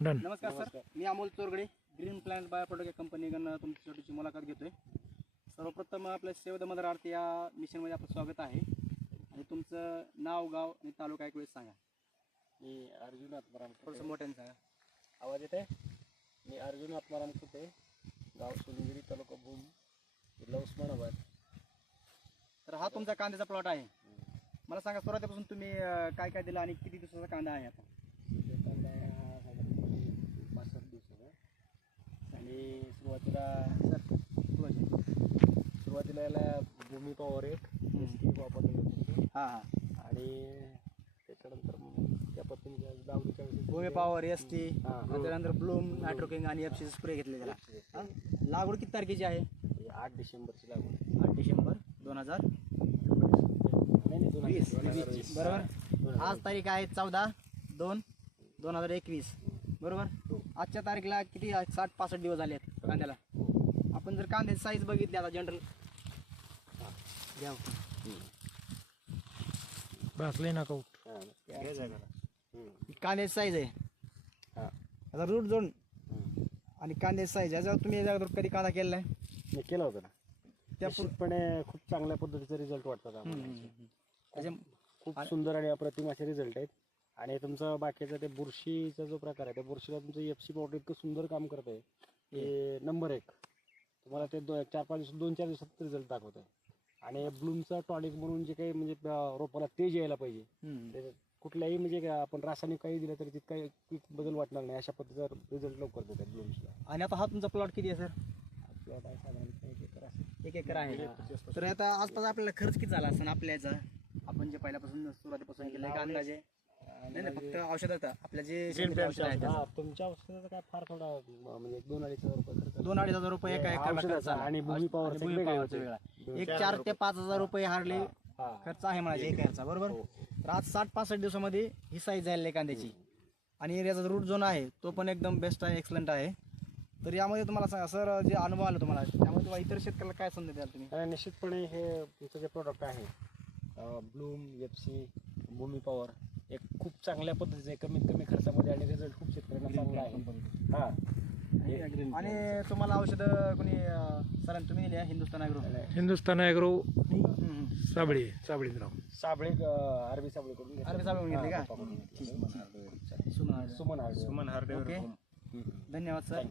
Done. नमस्कार sir. मी Amol Chorgade green planet bio product या कंपनीकडनं तुमच्या छोटीशी मुलाखत घेतोय. सर्वप्रथम आपल्या सेव द मदर आरती या मिशनमध्ये आपलं स्वागत आहे. आणि तुमचं नाव गाव आणि तालुका एक वेळेस सांगा. मी अर्जुन आत्माराम थोडंसं मोठ्याने सांगा. आवाज येत आहे मी अर्जुन आत्माराम खुटे गाव सोनगिरी तालुका भूम जिल्हा उस्मानाबाद. तर हा तुमचा कांद्याचा प्लॉट आहे. मला सांगा सुरुवातीपासून तुम्ही अं, काय काय दिलं आणि किती दिवसाचा कांदा आहे आता ते कांदा हा साधारणपणे पाच सात दिवसाचा आणि सुरुवातीला सर तुळशी सुरुवातीला याला भूमी पॉवर एक. स्कीम वापरली होती हां हां. आणि त्याच्यानंतर मग त्या पद्धतीने वेळेस भूमी पॉवर एस टी हां. त्याच्यानंतर ब्लूम नायट्रोकिंग आणि एफसी स्प्रे घेतले त्याला. हां? लागवड किती तारखेची आहे? हे आठ डिसेंबरची लागवड. आठ डिसेंबर दोन हजार नाही नाही दोन वीस. हजार वीस. वीस. बरोबर? आज तारीख आहे चौदा दोन दोन हजार एकवीस. बरोबर? आजच्या तारीखला किती? साठ पासष्ट दिवस झाले आहेत कांद्याला आपण जर कांद्याची साईज बघितली आता जनरल घ्या बसले ना हां. ही कांद्याची साईज आहे. हां. आता रूट जोड. आणि कांद्याची साईज याच्यावर तुम्ही याच्या अगोदर कधी कांदा केलेला आहे? मी केलं होतं ना. त्या निश्चितपणे खूप चांगल्या पद्धतीचे रिझल्ट वाटतात आम्हाला. त्याच्या खूप सुंदर आणि अप्रतिम असे रिझल्ट आहेत. आणि तुमचं बाकीचं ते बुरशीचा जो प्रकार आहे त्या बुरशीला तुमचं एफ सी पावडर इतकं सुंदर काम करत आहे ते नंबर एक. तुम्हाला ते दो चार पाच दिवस दोन चार दिवसात रिझल्ट दाखवत आहे आणि ब्लूमचा टॉनिक म्हणून जे काही म्हणजे रोपाला तेज यायला पाहिजे. कुठल्याही म्हणजे काय आपण रासायनिक काही दिलं तरी तितका quick बदल वाटणार नाही. अशा पद्धतीचा रिझल्ट लवकर देतात ब्लूम्सला आणि आता हा तुमचा प्लॉट किती आहे सर आपल्या काय साधारणतः एक एकर असेल. एक एकर आहे. तर आता आसपास आपल्याला खर्च किती झाला असं आपल्या याचा आपण जे पहिल्यापासून सुरुवातीपासून केलं का अंदाजे. नाही नाही फक्त औषधात आपल्या जे सेंद्रिय औषध आहे त्याचं. हा, तुमच्या औषधाचा काय फार थोडा म्हणजे एक दोन अडीच हजार रुपये खर्च दोन अडीच हजार रुपये एका एकरला औषधाचा. आणि भूमी आणि भूमी वेगळा पॉवरचा होतो. वेगळा. एक चार ते पाच हजार रुपये हारले हा. खर्च आहे माझ्या एकरचा बरोबर तर आज साठ पासष्ट दिवसामध्ये ही साईज झालेली आहे कांद्याची आणि एरियाचा रूट झोन आहे तो पण एकदम बेस्ट आहे एक्सलंट आहे तर यामध्ये तुम्हाला सांगा सर जे अनुभव आला तुम्हाला त्यामुळे तुम्हाला इतर शेतकऱ्याला काय संदेश द्याल तुम्ही आणि निश्चितपणे हे तुमचं जे प्रोडक्ट आहे bloom F C Bhumi power एक खूप चांगल्या पद्धतीचे कमीत कमी खर्चामध्ये आणि रिझल्ट खूप शेतकऱ्यांना चांगला आहे. हा. हे- आणि तुम्हाला औषधं कोणी सरांनी तुम्ही दिली आहे? Hindustan agro Hindustan agro. Sable Sabale Rao Sabale अं, अरबी साबळे करून घेतले. अरबी साबळे घेतले का? सुमन सुमन हार्डवेअर. ओके. धन्यवाद सर.